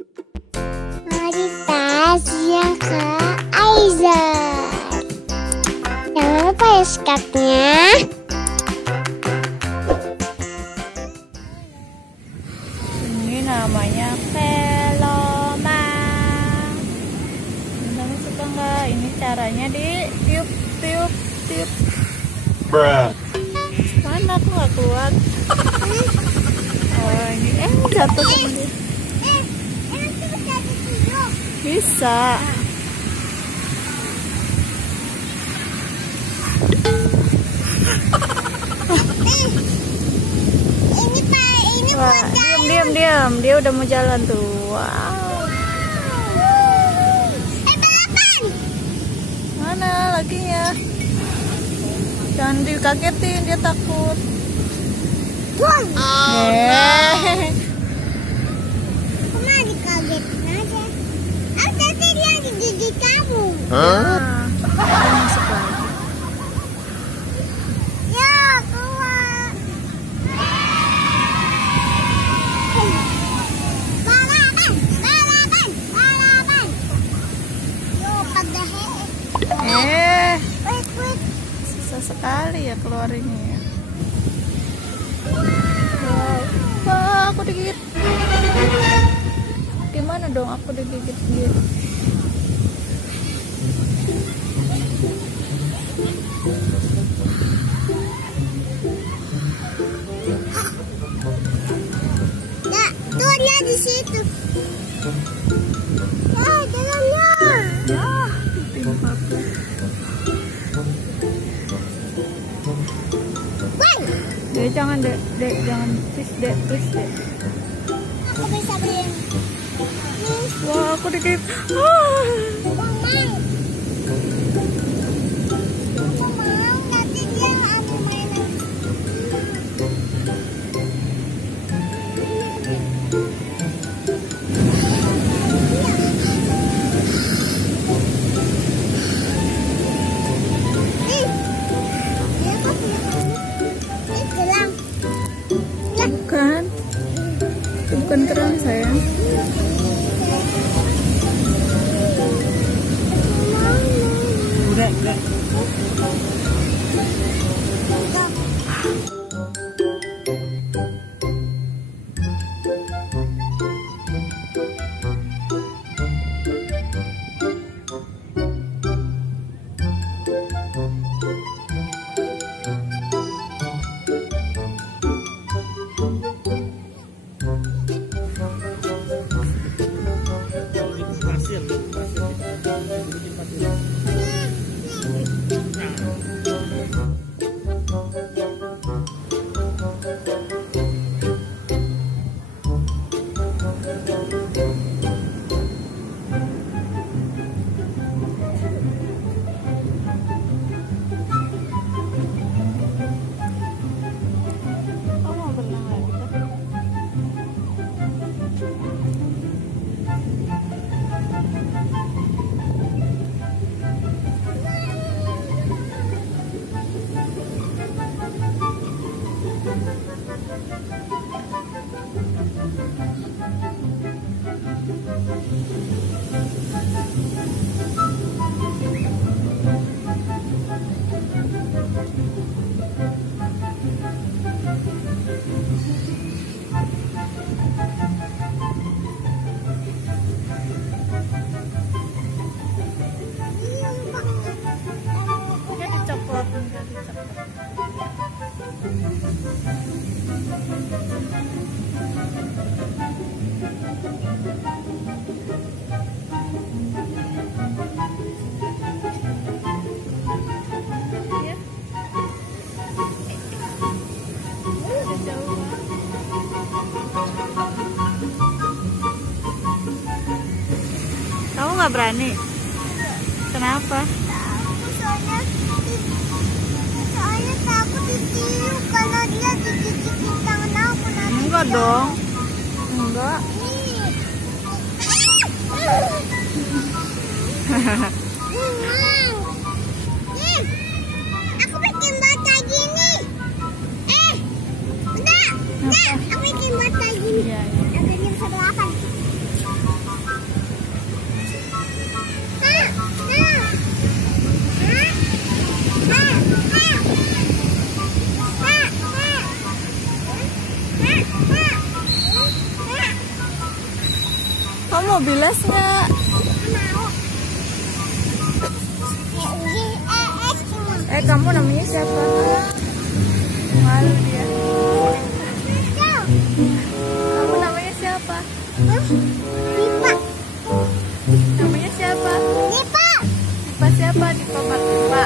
Mari tas yang ke Aiza. Jangan lupa ya skaknya. Ini namanya Veloma. Kamu suka nggak? Ini caranya di tiup. Bruh. Mana aku nggak kuat. Oh ini jatuh sama dia. Bisa. Wah, diam. Dia udah mau jalan tuh. Wow. Mana lakinya? Jangan dikagetin, dia takut. Oh, no. Dikagetin aja. Tadi dia digigit kamu. Masuk lagi. Ya, keluar. Balapan. Yo, padahe. Wait. Susah sekali ya keluarinnya ya. Wah, aku digigit. Gimana dong aku digigit dia? Nah, tuh dia di situ. Jalannya. Timpa aku. Dek, jangan dek, jangan please dek. Aku bisa beli. Wah, aku digigit. Nanti dia mau mainan. Bukan kerang sayang. Udah. Kamu nggak berani? Kenapa? Soalnya takut ditiup karena dia digigitin tangan aku nanti. Enggak dong. Enggak. Aku bikin bata gini. Udah, aku bikin bata gini. Iya. Aku jam 1:08. Kamu mau bilas nggak? Kamu namanya siapa? Malu dia. Kamu namanya siapa? Dipa. Namanya siapa? Dipa. Dipa siapa? Dipa Martipa.